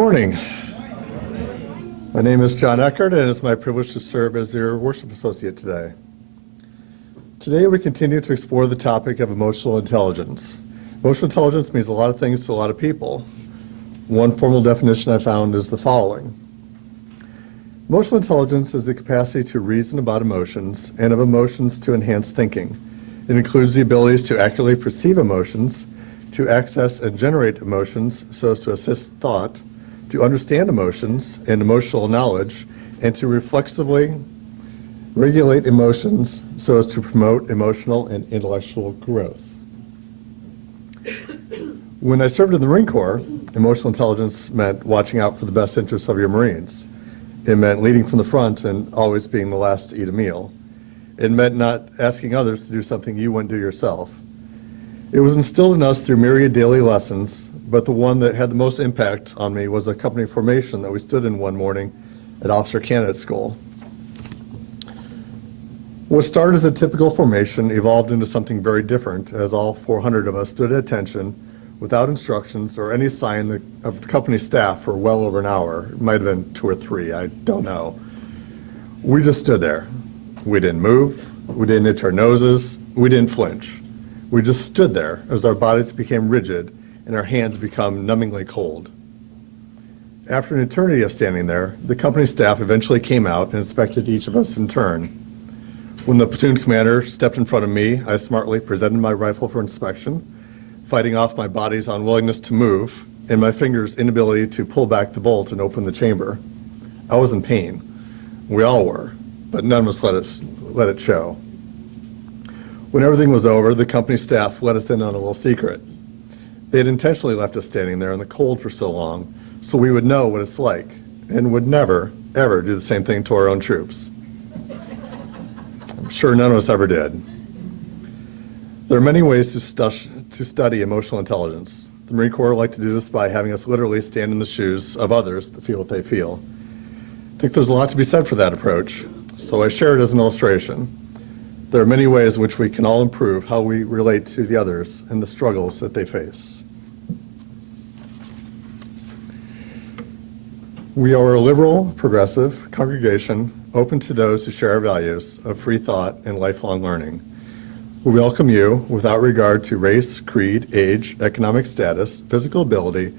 morning. My name is John Eckert, and it's my privilege to serve as your worship associate today. Today we continue to explore the topic of emotional intelligence. Emotional intelligence means a lot of things to a lot of people. One formal definition I found is the following. Emotional intelligence is the capacity to reason about emotions and of emotions to enhance thinking. It includes the abilities to accurately perceive emotions, to access and generate emotions so as to assist thought, to understand emotions and emotional knowledge, and to reflexively regulate emotions so as to promote emotional and intellectual growth. When I served in the Marine Corps, emotional intelligence meant watching out for the best interests of your Marines. It meant leading from the front and always being the last to eat a meal. It meant not asking others to do something you wouldn't do yourself. It was instilled in us through myriad daily lessons, but the one that had the most impact on me was a company formation that we stood in one morning at Officer Candidate School. What started as a typical formation evolved into something very different as all 400 of us stood at attention without instructions or any sign of the company staff for well over an hour. It might have been 2 or 3, I don't know. We just stood there. We didn't move, we didn't itch our noses, we didn't flinch. We just stood there as our bodies became rigid and our hands become numbingly cold. After an eternity of standing there, the company staff eventually came out and inspected each of us in turn. When the platoon commander stepped in front of me, I smartly presented my rifle for inspection, fighting off my body's unwillingness to move and my fingers' inability to pull back the bolt and open the chamber. I was in pain. We all were, but none of us let it show. When everything was over, the company staff let us in on a little secret. They had intentionally left us standing there in the cold for so long so we would know what it's like and would never, ever do the same thing to our own troops. I'm sure none of us ever did. There are many ways to study emotional intelligence. The Marine Corps liked to do this by having us literally stand in the shoes of others to feel what they feel. I think there's a lot to be said for that approach, so I share it as an illustration. There are many ways in which we can all improve how we relate to the others and the struggles that they face. We are a liberal, progressive congregation open to those who share our values of free thought and lifelong learning. We welcome you without regard to race, creed, age, economic status, physical ability,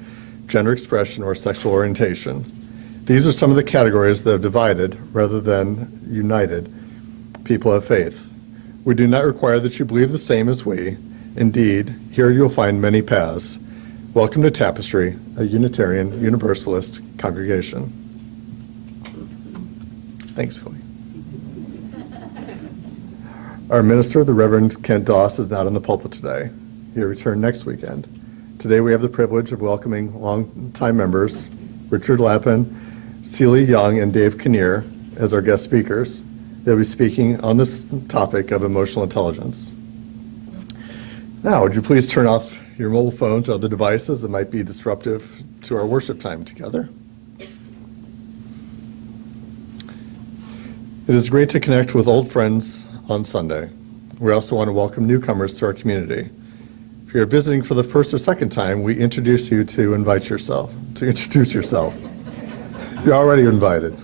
gender expression, or sexual orientation. These are some of the categories that have divided rather than united people of faith. We do not require that you believe the same as we. Indeed, here you will find many paths. Welcome to Tapestry, a Unitarian Universalist congregation. Thanks, Chloe. Our minister, the Reverend Kent Doss, is not in the pulpit today. He'll return next weekend. Today we have the privilege of welcoming longtime members Richard Lappin, Celia Young, and Dave Kinnear as our guest speakers. They'll be speaking on this topic of emotional intelligence. Now, would you please turn off your mobile phones or other devices that might be disruptive to our worship time together? It is great to connect with old friends on Sunday. We also want to welcome newcomers to our community. If you're visiting for the first or second time, we introduce you to introduce yourself. You're already invited.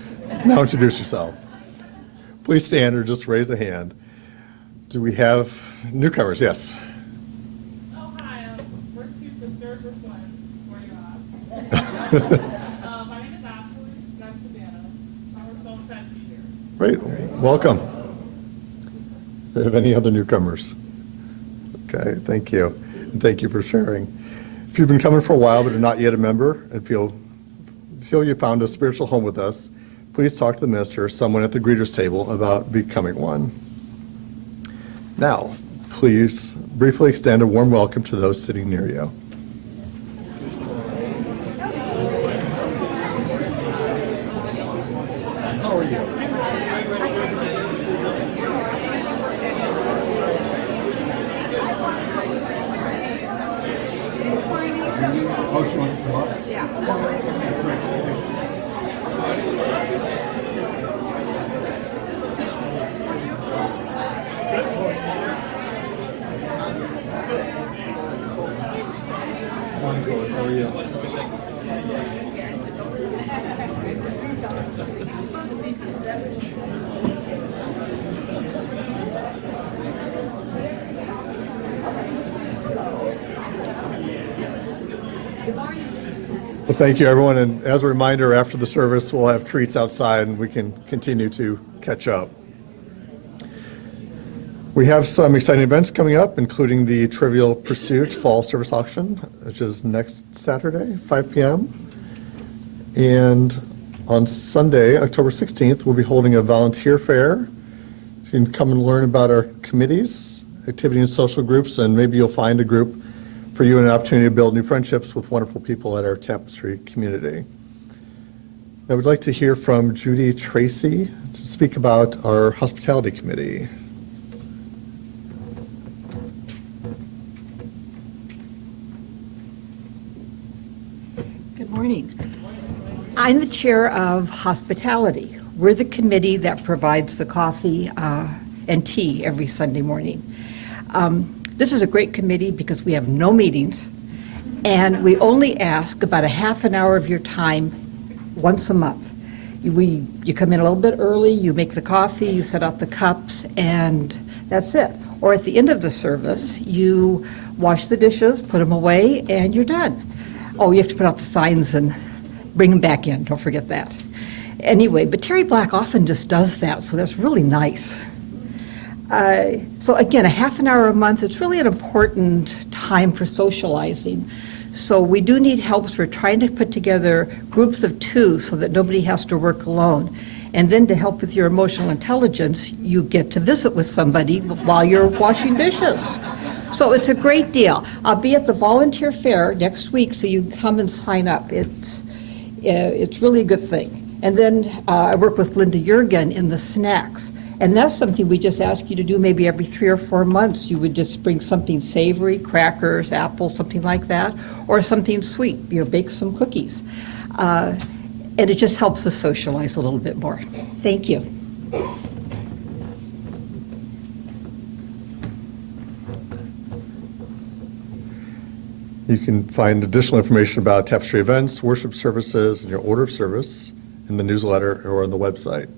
Now introduce yourself. Please stand or just raise a hand. Do we have newcomers? Yes. Oh, hi. We're two sisters. We're twins. Where are you at? My name is Ashley, and I'm Savannah. I'm so excited to be here. Great. Welcome. Do we have any other newcomers? Okay, thank you. And thank you for sharing. If you've been coming for a while but are not yet a member and feel you found a spiritual home with us, please talk to the minister or someone at the greeters table about becoming one. Now, please briefly extend a warm welcome to those sitting near you. How are you? Oh, she wants to come up? Yeah. How are you? Thank you, everyone, and as a reminder, after the service, we'll have treats outside and we can continue to catch up. We have some exciting events coming up, including the Trivial Pursuit Fall Service Auction, which is next Saturday, 5 p.m. And on Sunday, October 16th, we'll be holding a volunteer fair. So you can come and learn about our committees, activity and social groups, and maybe you'll find a group for you and an opportunity to build new friendships with wonderful people at our Tapestry community. I would like to hear from Judy Tracy to speak about our hospitality committee. Good morning. I'm the chair of hospitality. We're the committee that provides the coffee and tea every Sunday morning. This is a great committee because we have no meetings, and we only ask about a half an hour of your time once a month. You come in a little bit early, you make the coffee, you set out the cups, and that's it. Or at the end of the service, you wash the dishes, put them away, and you're done. Oh, you have to put out the signs and bring them back in, don't forget that. Anyway, but Terry Black often just does that, so that's really nice. So again, a half an hour a month, it's really an important time for socializing. So we do need help. So we're trying to put together groups of 2 so that nobody has to work alone. And then to help with your emotional intelligence, you get to visit with somebody while you're washing dishes. So it's a great deal. I'll be at the volunteer fair next week, so you can come and sign up. It's really a good thing. And then I work with Linda Jurgen in the snacks. And that's something we just ask you to do maybe every 3 or 4 months. You would just bring something savory, crackers, apples, something like that, or something sweet, bake some cookies. And it just helps us socialize a little bit more. Thank you. You can find additional information about Tapestry events, worship services, and your order of service in the newsletter or on the website.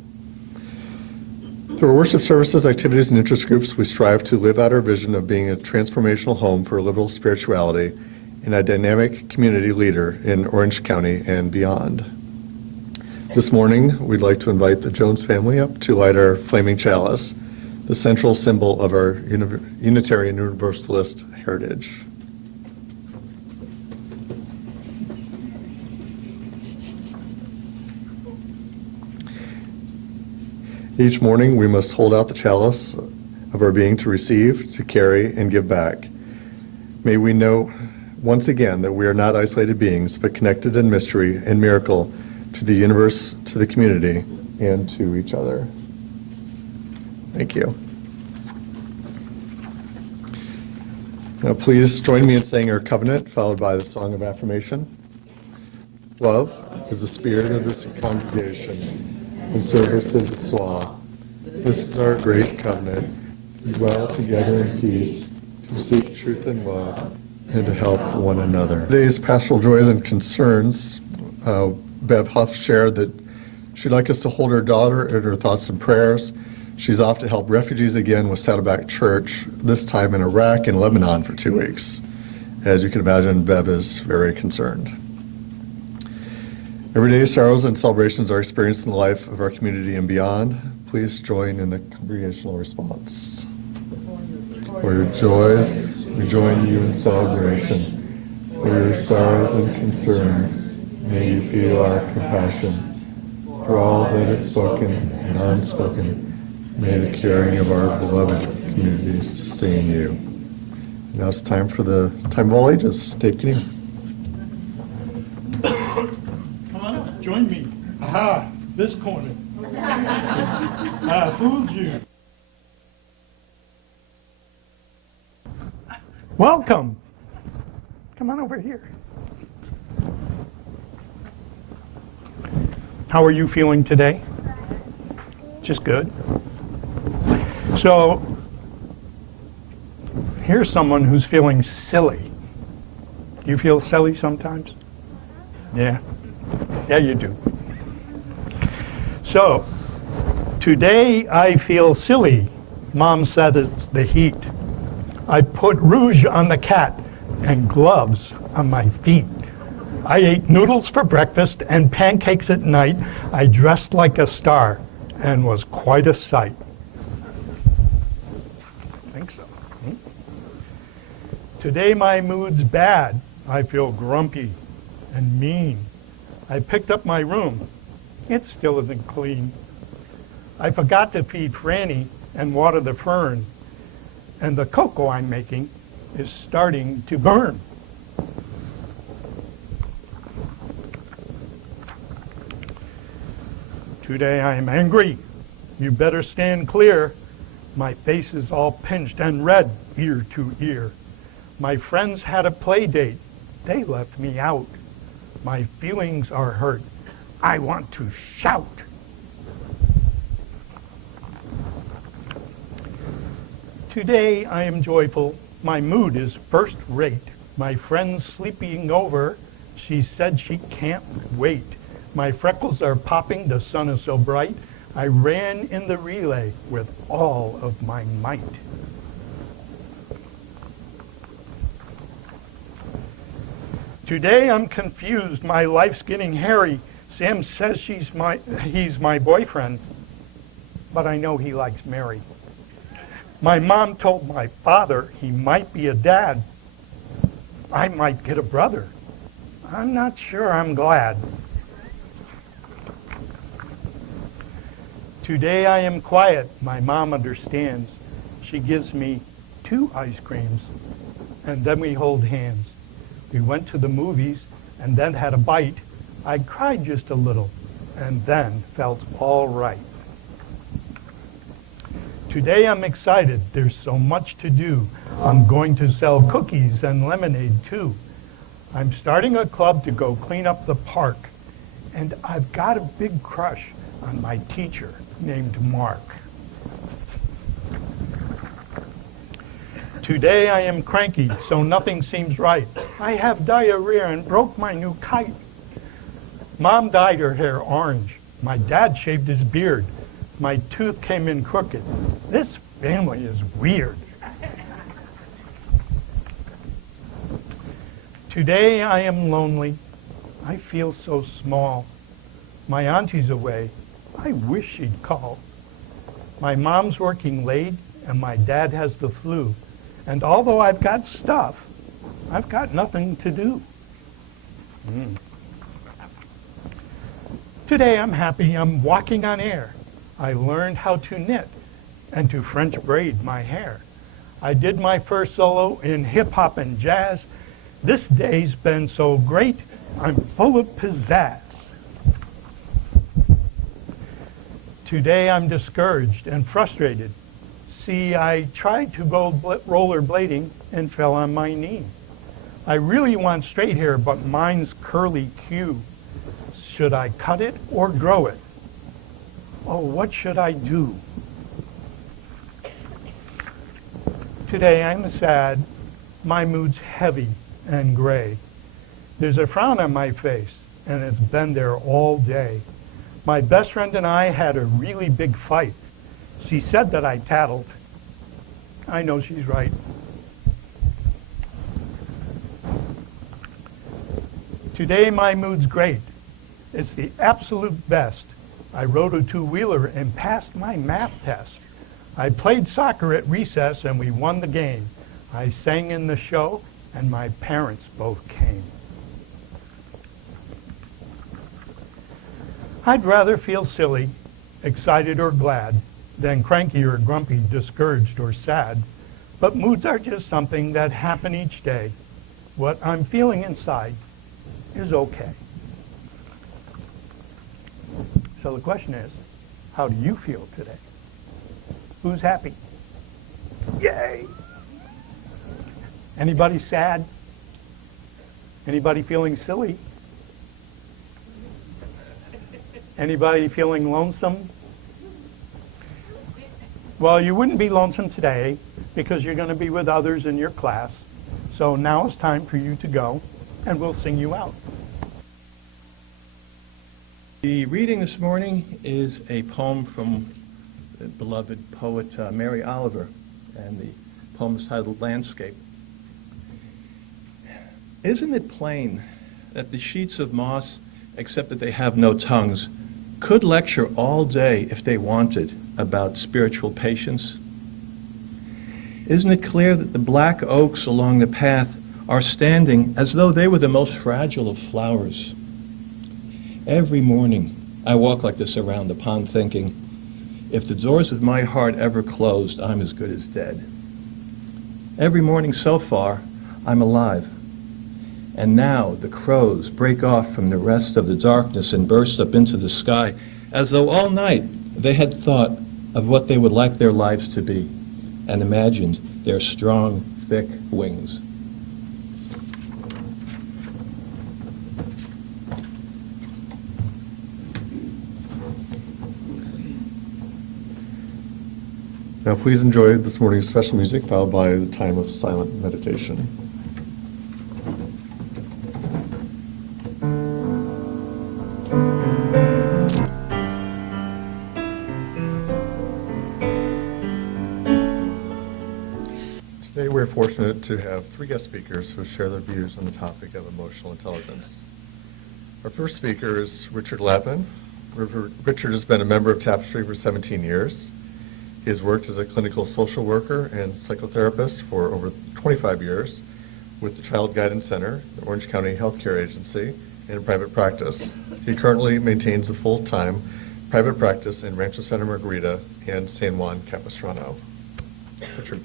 Through our worship services, activities, and interest groups, we strive to live out our vision of being a transformational home for liberal spirituality and a dynamic community leader in Orange County and beyond. This morning, we'd like to invite the Jones family up to light our flaming chalice, the central symbol of our Unitarian Universalist heritage. Each morning, we must hold out the chalice of our being to receive, to carry, and give back. May we know once again that we are not isolated beings, but connected in mystery and miracle to the universe, to the community, and to each other. Thank you. Now, please join me in saying our covenant, followed by the song of affirmation. Love is the spirit of this congregation, and service is its law. This is our great covenant, to dwell together in peace, to seek truth and love, and to help one another. Today's pastoral joys and concerns, Bev Huff shared that she'd like us to hold her daughter in her thoughts and prayers. She's off to help refugees again with Saddleback Church, this time in Iraq and Lebanon for 2 weeks. As you can imagine, Bev is very concerned. Everyday sorrows and celebrations are experienced in the life of our community and beyond. Please join in the congregational response. For your joys, we join you in celebration. For your sorrows and concerns, may you feel our compassion. For all that is spoken and unspoken, may the caring of our beloved community sustain you. Now it's time for the time of all ages. Dave Kinnear. Join me. Aha, this corner. I fooled you. Welcome. Come on over here. How are you feeling today? Just good. So, here's someone who's feeling silly. Do you feel silly sometimes? Yeah. Yeah, you do. So, today I feel silly. Mom said it's the heat. I put rouge on the cat and gloves on my feet. I ate noodles for breakfast and pancakes at night. I dressed like a star and was quite a sight. I think so. Today my mood's bad. I feel grumpy and mean. I picked up my room. It still isn't clean. I forgot to feed Franny and water the fern. And the cocoa I'm making is starting to burn. Today I am angry. You better stand clear. My face is all pinched and red ear to ear. My friends had a play date. They left me out. My feelings are hurt. I want to shout. Today I am joyful. My mood is first rate. My friend's sleeping over. She said she can't wait. My freckles are popping. The sun is so bright. I ran in the relay with all of my might. Today I'm confused. My life's getting hairy. Sam says he's my boyfriend, but I know he likes Mary. My mom told my father he might be a dad. I might get a brother. I'm not sure I'm glad. Today I am quiet. My mom understands. She gives me 2 ice creams, and then we hold hands. We went to the movies and then had a bite. I cried just a little and then felt all right. Today I'm excited. There's so much to do. I'm going to sell cookies and lemonade too. I'm starting a club to go clean up the park. And I've got a big crush on my teacher named Mark. Today I am cranky, so nothing seems right. I have diarrhea and broke my new kite. Mom dyed her hair orange. My dad shaved his beard. My tooth came in crooked. This family is weird. Today I am lonely. I feel so small. My auntie's away. I wish she'd call. My mom's working late and my dad has the flu. And although I've got stuff, I've got nothing to do. Today I'm happy. I'm walking on air. I learned how to knit and to French braid my hair. I did my first solo in hip hop and jazz. This day's been so great, I'm full of pizzazz. Today I'm discouraged and frustrated. See, I tried to go rollerblading and fell on my knee. I really want straight hair, but mine's curly Q. Should I cut it or grow it? Oh, what should I do? Today I'm sad. My mood's heavy and gray. There's a frown on my face, and it's been there all day. My best friend and I had a really big fight. She said that I tattled. I know she's right. Today my mood's great. It's the absolute best. I rode a 2-wheeler and passed my math test. I played soccer at recess and we won the game. I sang in the show and my parents both came. I'd rather feel silly, excited or glad, than cranky or grumpy, discouraged or sad. But moods are just something that happen each day. What I'm feeling inside is okay. So the question is, how do you feel today? Who's happy? Yay! Anybody sad? Anybody feeling silly? Anybody feeling lonesome? Well, you wouldn't be lonesome today because you're going to be with others in your class. So now it's time for you to go, and we'll sing you out. The reading this morning is a poem from the beloved poet Mary Oliver, and the poem is titled Landscape. Isn't it plain that the sheets of moss, except that they have no tongues, could lecture all day if they wanted about spiritual patience? Isn't it clear that the black oaks along the path are standing as though they were the most fragile of flowers? Every morning, I walk like this around the pond thinking, if the doors of my heart ever closed, I'm as good as dead. Every morning so far, I'm alive. And now the crows break off from the rest of the darkness and burst up into the sky, as though all night they had thought of what they would like their lives to be and imagined their strong, thick wings. Now please enjoy this morning's special music, followed by the time of silent meditation. Today we're fortunate to have 3 guest speakers who share their views on the topic of emotional intelligence. Our first speaker is Richard Lappin. Richard has been a member of Tapestry for 17 years. He has worked as a clinical social worker and psychotherapist for over 25 years with the Child Guidance Center, the Orange County Healthcare Agency, and in private practice. He currently maintains a full-time private practice in Rancho Santa Margarita and San Juan Capistrano. Richard.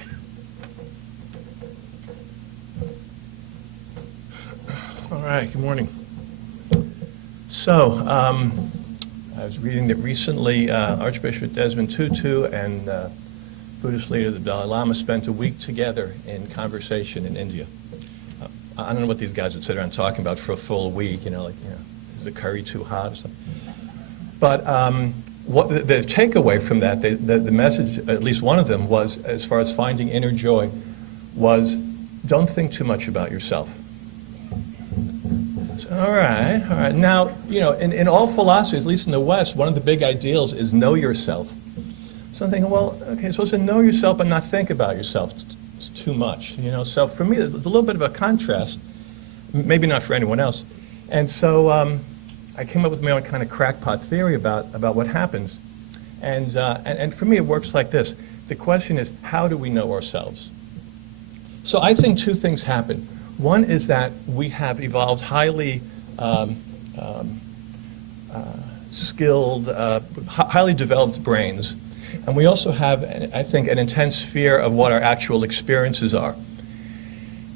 All right, good morning. So, I was reading that recently Archbishop Desmond Tutu and Buddhist leader the Dalai Lama spent a week together in conversation in India. I don't know what these guys would sit around talking about for a full week, is the curry too hot or something? But what the takeaway from that, the message, at least one of them, was, as far as finding inner joy, was don't think too much about yourself. All right. Now, in all philosophies, at least in the West, one of the big ideals is know yourself. So I'm thinking, well, okay, you're supposed to know yourself but not think about yourself. It's too much, So for me, there's a little bit of a contrast, maybe not for anyone else. And so I came up with my own kind of crackpot theory about what happens. And for me, it works like this. The question is, how do we know ourselves? So I think 2 things happen. One is that we have evolved highly skilled, highly developed brains. And we also have, I think, an intense fear of what our actual experiences are.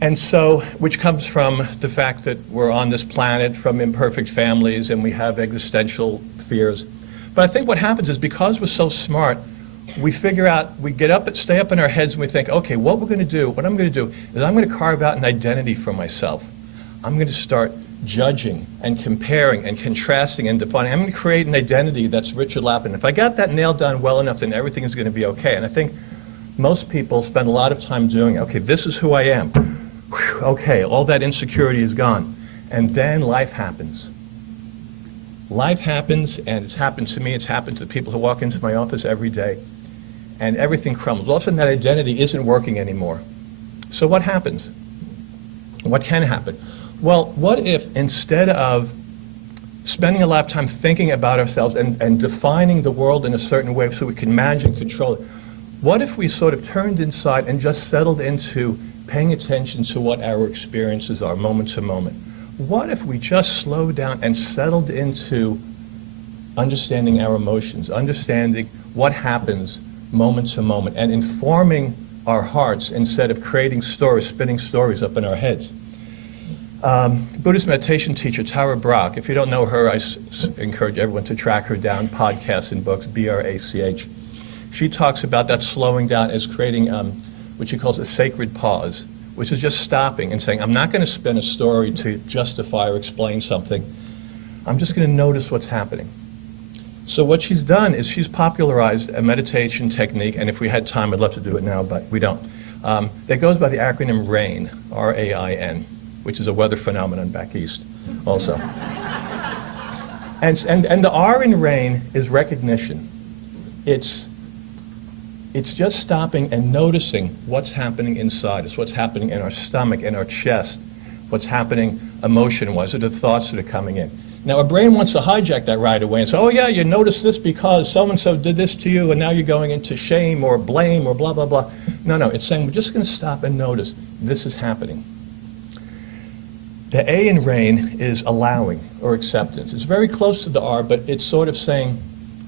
And so, which comes from the fact that we're on this planet from imperfect families and we have existential fears. But I think what happens is because we're so smart, we figure out, we get up, stay up in our heads and we think, okay, what I'm going to do is I'm going to carve out an identity for myself. I'm going to start judging and comparing and contrasting and defining. I'm going to create an identity that's Richard Lappin. If I got that nailed down well enough, then everything is going to be okay. And I think most people spend a lot of time doing it. Okay, this is who I am. Whew, okay, all that insecurity is gone. And then life happens. Life happens, and it's happened to me, it's happened to the people who walk into my office every day, and everything crumbles. All of a sudden, that identity isn't working anymore. So what happens? What can happen? Well, what if instead of spending a lot of time thinking about ourselves and defining the world in a certain way so we can manage and control it, what if we sort of turned inside and just settled into paying attention to what our experiences are moment to moment? What if we just slowed down and settled into understanding our emotions, understanding what happens moment to moment, and informing our hearts instead of creating stories, spinning stories up in our heads? Buddhist meditation teacher Tara Brach, if you don't know her, I encourage everyone to track her down, podcasts and books, B-R-A-C-H. She talks about that slowing down as creating what she calls a sacred pause, which is just stopping and saying, I'm not going to spin a story to justify or explain something. I'm just going to notice what's happening. So what she's done is she's popularized a meditation technique, and if we had time, I'd love to do it now, but we don't. That goes by the acronym RAIN, R-A-I-N, which is a weather phenomenon back east also. And the R in RAIN is recognition. It's just stopping and noticing what's happening inside us, what's happening in our stomach, in our chest, what's happening emotion-wise, or the thoughts that are coming in. Now, our brain wants to hijack that right away and say, oh yeah, you noticed this because so-and-so did this to you, and now you're going into shame or blame or blah, blah, blah. No, it's saying we're just going to stop and notice this is happening. The A in RAIN is allowing or acceptance. It's very close to the R, but it's sort of saying,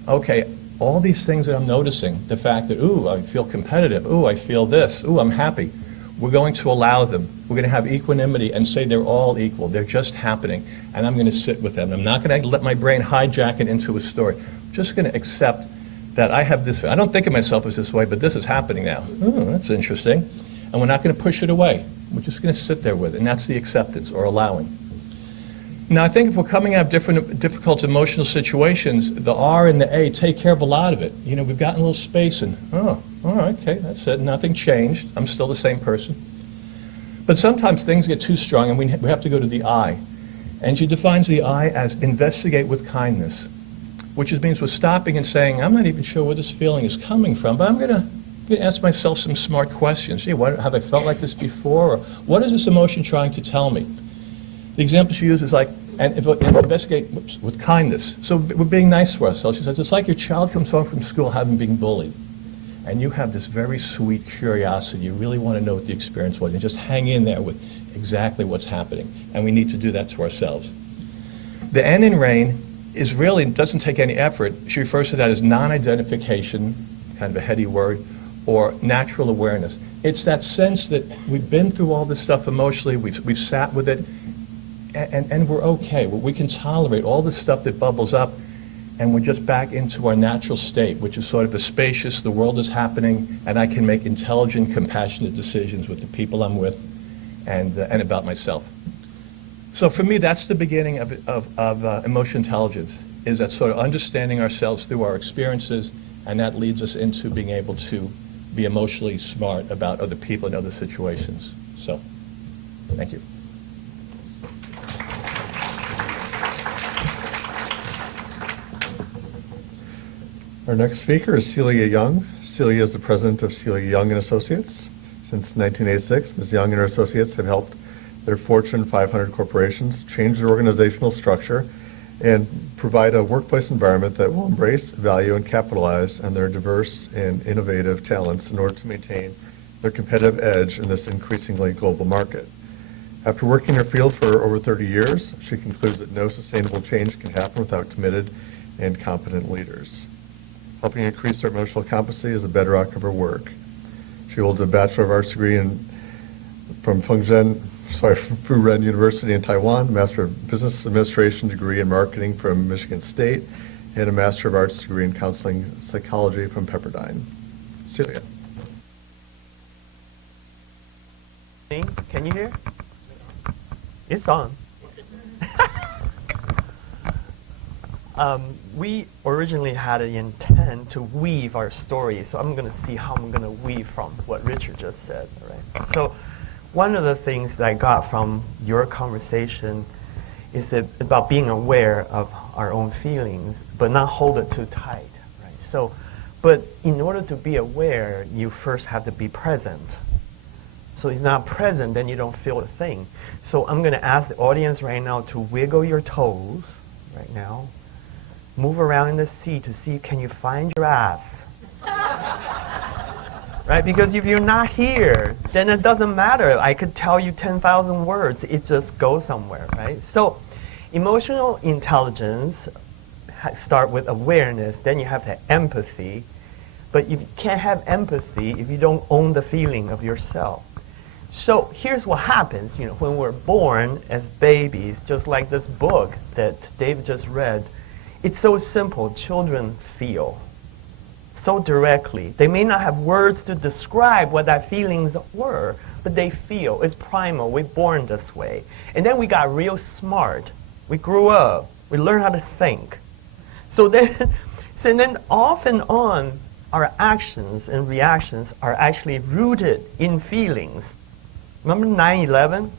okay, all these things that I'm noticing, the fact that, ooh, I feel competitive, ooh, I feel this, ooh, I'm happy, we're going to allow them. We're going to have equanimity and say they're all equal. They're just happening, and I'm going to sit with them. I'm not going to let my brain hijack it into a story. I'm just going to accept that I have this. I don't think of myself as this way, but this is happening now. Oh, that's interesting. And we're not going to push it away. We're just going to sit there with it, and that's the acceptance or allowing. Now, I think if we're coming out of difficult emotional situations, the R and the A take care of a lot of it. You know, we've gotten a little space and, oh, all right, okay, that's it. Nothing changed. I'm still the same person. But sometimes things get too strong, and we have to go to the I. And she defines the I as investigate with kindness, which means we're stopping and saying, I'm not even sure where this feeling is coming from, but I'm going to ask myself some smart questions. Gee, have I felt like this before? Or what is this emotion trying to tell me? The example she uses is like, and investigate with kindness. So we're being nice to ourselves. She says, it's like your child comes home from school having been bullied. And you have this very sweet curiosity. You really want to know what the experience was. And just hang in there with exactly what's happening. And we need to do that to ourselves. The N in RAIN is really, doesn't take any effort. She refers to that as non-identification, kind of a heady word, or natural awareness. It's that sense that we've been through all this stuff emotionally, we've sat with it, and we're okay. We can tolerate all the stuff that bubbles up, and we're just back into our natural state, which is sort of a spacious, the world is happening, and I can make intelligent, compassionate decisions with the people I'm with and about myself. So for me, that's the beginning of emotional intelligence, is that sort of understanding ourselves through our experiences, and that leads us into being able to be emotionally smart about other people and other situations. So, thank you. Our next speaker is Celia Young. Celia is the president of Celia Young & Associates. Since 1986, Ms. Young and her associates have helped their Fortune 500 corporations change their organizational structure and provide a workplace environment that will embrace, value, and capitalize on their diverse and innovative talents in order to maintain their competitive edge in this increasingly global market. After working in her field for over 30 years, she concludes that no sustainable change can happen without committed and competent leaders. Helping increase their emotional competency is the bedrock of her work. She holds a Bachelor of Arts degree from Fu Ren University in Taiwan, a Master of Business Administration degree in Marketing from Michigan State, and a Master of Arts degree in Counseling Psychology from Pepperdine. Celia. Can you hear? It's on. We originally had an intent to weave our story, so I'm going to see how I'm going to weave from what Richard just said. Right? So one of the things that I got from your conversation is that about being aware of our own feelings, but not hold it too tight. Right? So, but in order to be aware, you first have to be present. So if you're not present, then you don't feel a thing. So I'm going to ask the audience right now to wiggle your toes right now. Move around in the seat to see, can you find your ass? Right? Because if you're not here, then it doesn't matter. I could tell you 10,000 words. It just goes somewhere, right? So emotional intelligence start with awareness. Then you have the empathy. But you can't have empathy if you don't own the feeling of yourself. So here's what happens, when we're born as babies, just like this book that Dave just read. It's so simple. Children feel so directly. They may not have words to describe what their feelings were, but they feel. It's primal. We're born this way. And then we got real smart. We grew up. We learned how to think. So then off and on, our actions and reactions are actually rooted in feelings. Remember 9/11?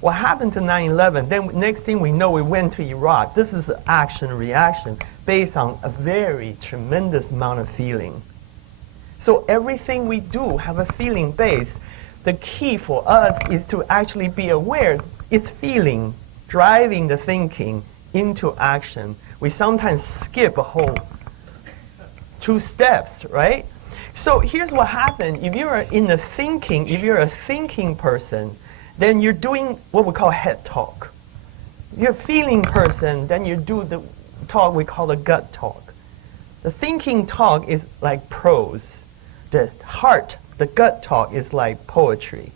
What happened to 9/11? Then next thing we know, we went to Iraq. This is action-reaction based on a very tremendous amount of feeling. So everything we do have a feeling base. the key for us is to actually be aware it's feeling, driving the thinking into action. We sometimes skip a whole 2 steps, right? So here's what happens. If you're in the thinking, if you're a thinking person, then you're doing what we call head talk. If you're a feeling person, then you do the talk we call the gut talk. The thinking talk is like prose. The heart, the gut talk is like poetry.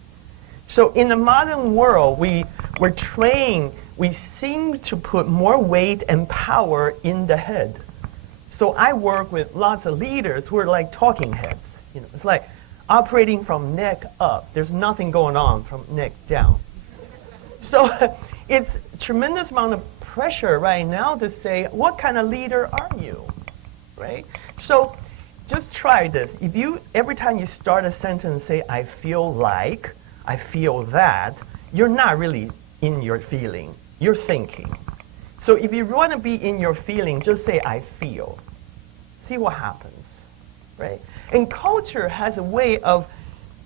So in the modern world, we're trained, we seem to put more weight and power in the head. So I work with lots of leaders who are like talking heads. You know, it's like operating from neck up. There's nothing going on from neck down. So it's a tremendous amount of pressure right now to say, what kind of leader are you, right? So just try this. If you, every time you start a sentence, say, I feel like, I feel that, you're not really in your feeling, you're thinking. So if you want to be in your feeling, just say, I feel. See what happens, right? And culture has a way of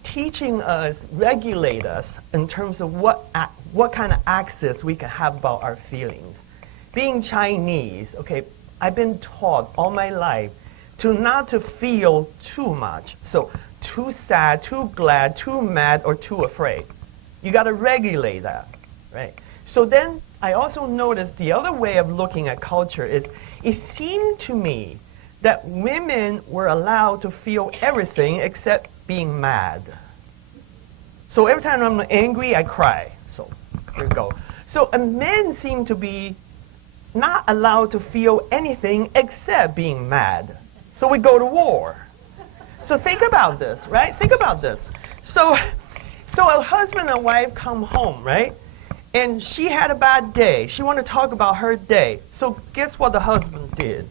teaching us, regulate us in terms of what kind of access we can have about our feelings. Being Chinese, okay, I've been taught all my life to not to feel too much. So too sad, too glad, too mad, or too afraid. You got to regulate that, right? So then I also noticed the other way of looking at culture is it seemed to me that women were allowed to feel everything except being mad. So every time I'm angry, I cry. So here we go. So men seem to be not allowed to feel anything except being mad. So we go to war. So think about this, right? Think about this. So a husband and wife come home, right? And she had a bad day. She wanted to talk about her day. So guess what the husband did?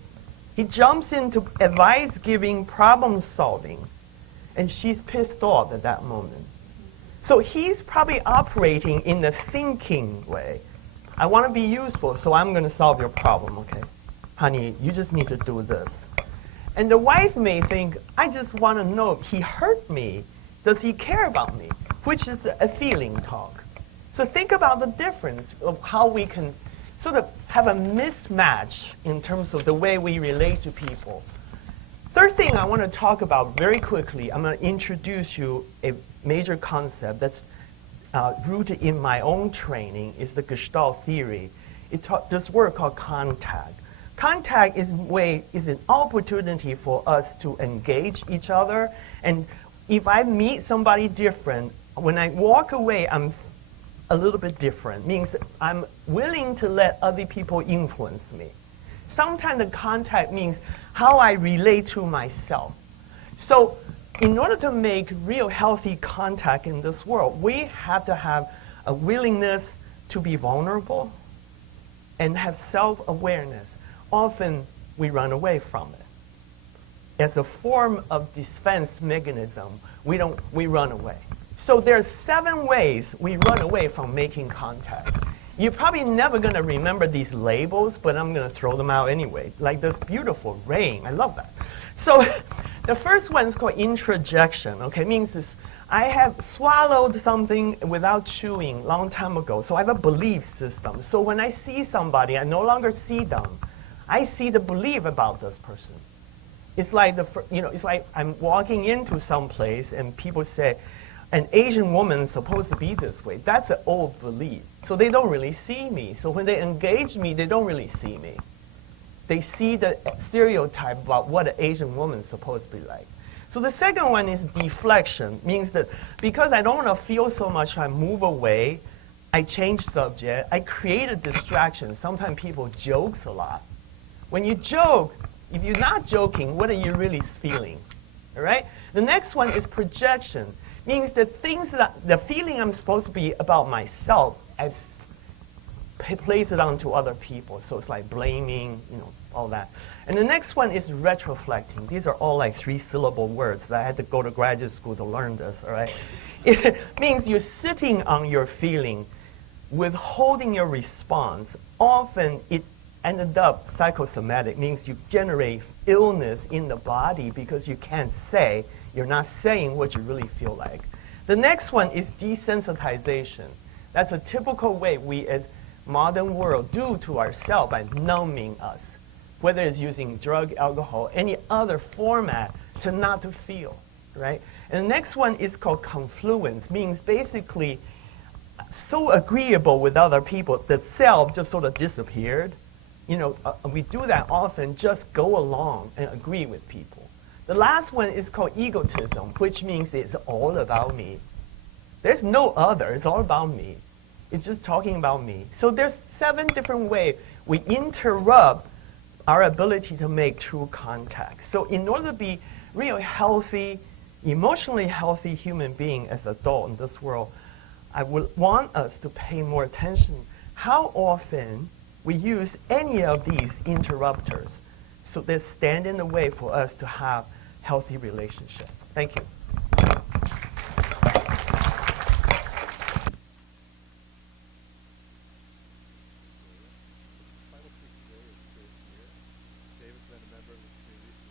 He jumps into advice giving, problem solving. And she's pissed off at that moment. So he's probably operating in the thinking way. I want to be useful, so I'm going to solve your problem, okay? Honey, you just need to do this. And the wife may think, I just want to know, he hurt me. Does he care about me? Which is a feeling talk. So think about the difference of how we can sort of have a mismatch in terms of the way we relate to people. Third thing I want to talk about very quickly, I'm going to introduce you a major concept that's rooted in my own training, is the Gestalt theory. This word called contact. Contact is an opportunity for us to engage each other. And if I meet somebody different, when I walk away, I'm a little bit different. Means I'm willing to let other people influence me. Sometimes the contact means how I relate to myself. So in order to make real healthy contact in this world, we have to have a willingness to be vulnerable and have self-awareness. Often we run away from it. As a form of defense mechanism, we run away. So there are 7 ways we run away from making contact. You're probably never going to remember these labels, but I'm going to throw them out anyway. Like this beautiful rain. I love that. So the first one is called introjection. Okay, it means this, I have swallowed something without chewing a long time ago. So I have a belief system. So when I see somebody, I no longer see them. I see the belief about this person. It's like it's like I'm walking into some place and people say, an Asian woman is supposed to be this way. That's an old belief. So they don't really see me. So when they engage me, they don't really see me. They see the stereotype about what an Asian woman is supposed to be like. So the second one is deflection. Means that because I don't want to feel so much, I move away, I change subject, I create a distraction. Sometimes people joke a lot. When you joke, if you're not joking, what are you really feeling? All right? The next one is projection. Means the things the feeling I'm supposed to be about myself, I place it onto other people. So it's like blaming, all that. And the next one is retroflecting. These are all like 3-syllable words that I had to go to graduate school to learn this, all right? It means you're sitting on your feeling, withholding your response. Often it ended up psychosomatic, means you generate illness in the body because you can't say, you're not saying what you really feel like. The next one is desensitization. That's a typical way we as modern world do to ourselves by numbing us, whether it's using drug, alcohol, any other format to not to feel, right? And the next one is called confluence, means basically so agreeable with other people that self just sort of disappeared. We do that often, just go along and agree with people. The last one is called egotism, which means it's all about me. There's no other, it's all about me. It's just talking about me. So there's 7 different ways we interrupt our ability to make true contact. So in order to be real healthy, emotionally healthy human being as adult in this world, I would want us to pay more attention how often we use any of these interrupters so they stand in the way for us to have healthy relationship. Thank you.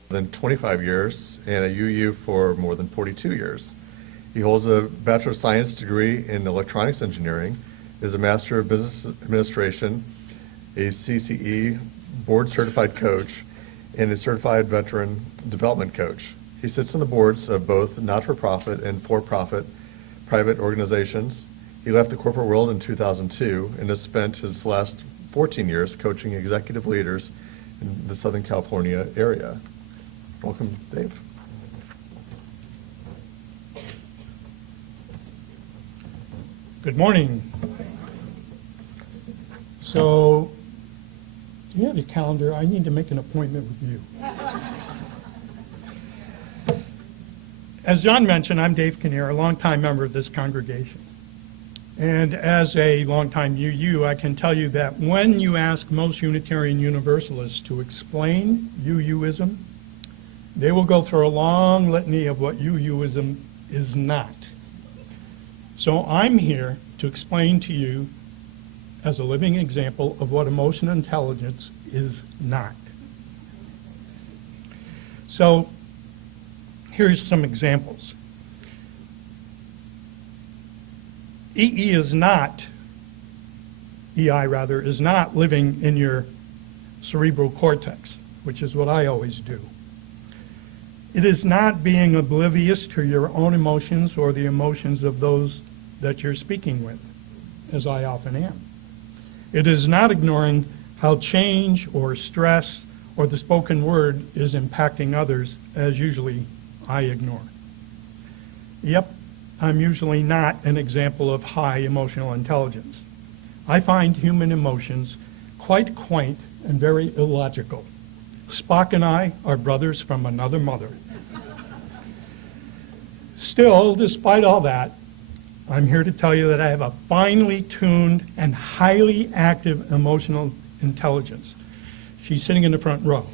Than 25 years and a UU for more than 42 years. He holds a Bachelor of Science degree in electronics engineering, is a Master of Business Administration, a CCE board certified coach, and a certified veteran development coach. He sits on the boards of both not-for-profit and for-profit private organizations. He left the corporate world in 2002 and has spent his last 14 years coaching executive leaders in the Southern California area. Welcome, Dave. Good morning. So, do you have your calendar? I need to make an appointment with you. As John mentioned, I'm Dave Kinnear, a longtime member of this congregation. And as a longtime UU, I can tell you that when you ask most Unitarian Universalists to explain UUism, they will go through a long litany of what UUism is not. So I'm here to explain to you as a living example of what emotional intelligence is not. So here's some examples. EI is not living in your cerebral cortex, which is what I always do. It is not being oblivious to your own emotions or the emotions of those that you're speaking with, as I often am. It is not ignoring how change or stress or the spoken word is impacting others, as usually I ignore. Yep, I'm usually not an example of high emotional intelligence. I find human emotions quite quaint and very illogical. Spock and I are brothers from another mother. Still, despite all that, I'm here to tell you that I have a finely tuned and highly active emotional intelligence. She's sitting in the front row.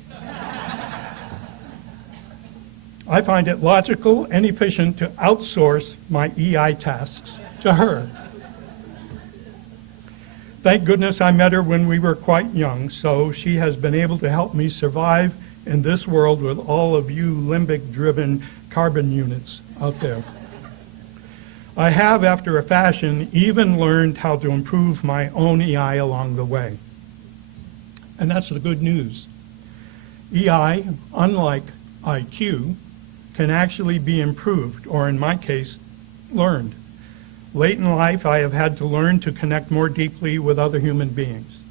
I find it logical and efficient to outsource my EI tasks to her. Thank goodness I met her when we were quite young, so she has been able to help me survive in this world with all of you limbic-driven carbon units out there. I have, after a fashion, even learned how to improve my own EI along the way. And that's the good news. EI, unlike IQ, can actually be improved, or in my case, learned. Late in life, I have had to learn to connect more deeply with other human beings.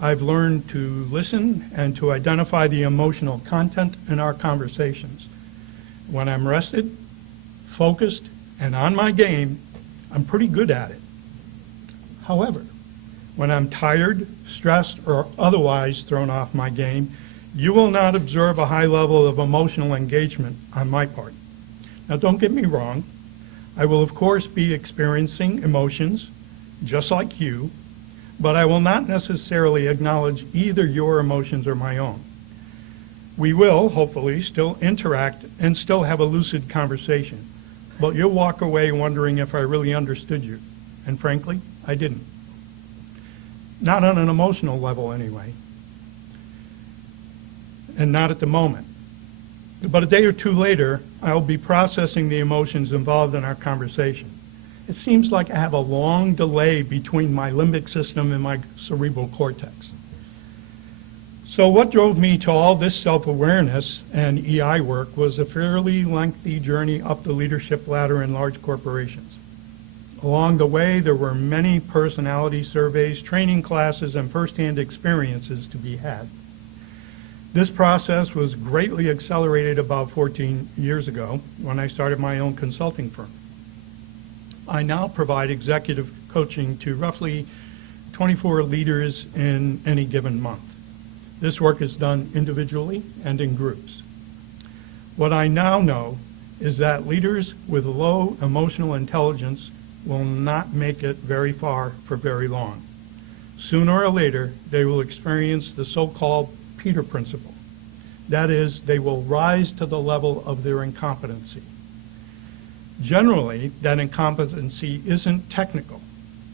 I've learned to listen and to identify the emotional content in our conversations. When I'm rested, focused, and on my game, I'm pretty good at it. However, when I'm tired, stressed, or otherwise thrown off my game, you will not observe a high level of emotional engagement on my part. Now, don't get me wrong. I will, of course, be experiencing emotions, just like you, but I will not necessarily acknowledge either your emotions or my own. We will, hopefully, still interact and still have a lucid conversation, but you'll walk away wondering if I really understood you. And frankly, I didn't. Not on an emotional level, anyway. And not at the moment. But a day or two later, I'll be processing the emotions involved in our conversation. it seems like I have a long delay between my limbic system and my cerebral cortex. So what drove me to all this self-awareness and EI work was a fairly lengthy journey up the leadership ladder in large corporations. Along the way, there were many personality surveys, training classes, and firsthand experiences to be had. This process was greatly accelerated about 14 years ago when I started my own consulting firm. I now provide executive coaching to roughly 24 leaders in any given month. This work is done individually and in groups. What I now know is that leaders with low emotional intelligence will not make it very far for very long. Sooner or later, they will experience the so-called Peter principle. That is, they will rise to the level of their incompetency. Generally, that incompetency isn't technical,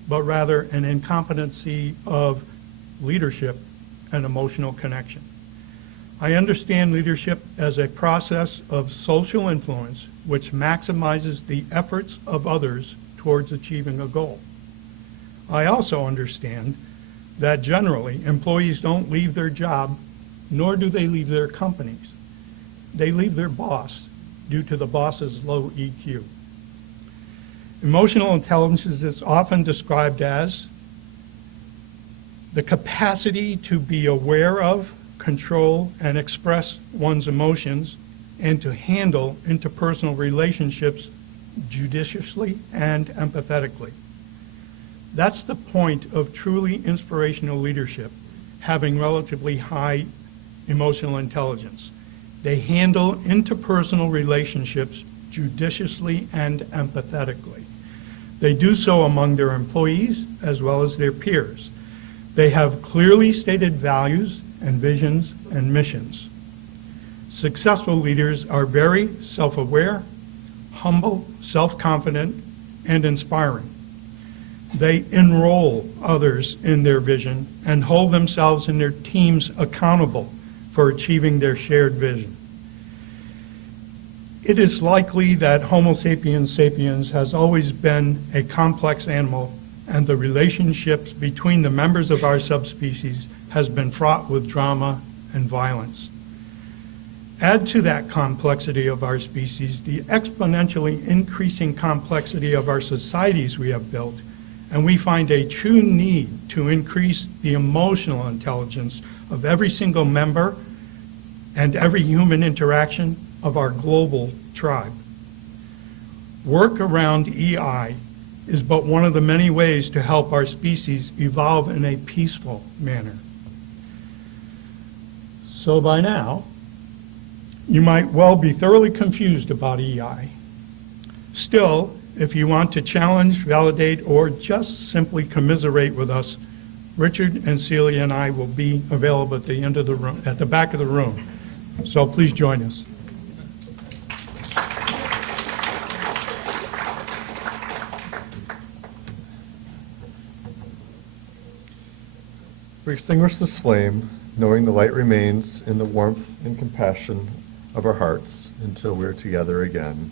but rather an incompetency of leadership and emotional connection. I understand leadership as a process of social influence which maximizes the efforts of others towards achieving a goal. I also understand that generally employees don't leave their job, nor do they leave their companies. They leave their boss due to the boss's low EQ. Emotional intelligence is often described as the capacity to be aware of, control, and express one's emotions, and to handle interpersonal relationships judiciously and empathetically. That's the point of truly inspirational leadership, having relatively high emotional intelligence. They handle interpersonal relationships judiciously and empathetically. They do so among their employees as well as their peers. They have clearly stated values and visions and missions. Successful leaders are very self-aware, humble, self-confident, and inspiring. They enroll others in their vision and hold themselves and their teams accountable for achieving their shared vision. It is likely that Homo sapiens sapiens has always been a complex animal, and the relationships between the members of our subspecies has been fraught with drama and violence. Add to that complexity of our species the exponentially increasing complexity of our societies we have built, and we find a true need to increase the emotional intelligence of every single member and every human interaction of our global tribe. Work around EI is but one of the many ways to help our species evolve in a peaceful manner. So by now, you might well be thoroughly confused about EI. Still, if you want to challenge, validate, or just simply commiserate with us, Richard and Celia and I will be available at the end of the room, at the back of the room. So please join us. We extinguish this flame, knowing the light remains in the warmth and compassion of our hearts until we're together again.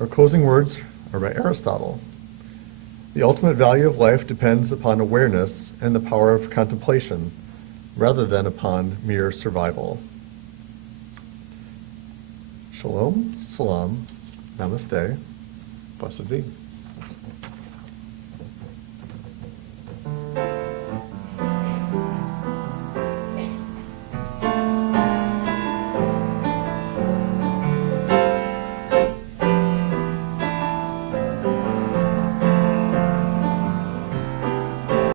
Our closing words are by Aristotle. The ultimate value of life depends upon awareness and the power of contemplation, rather than upon mere survival. Shalom, salam, namaste, blessed be.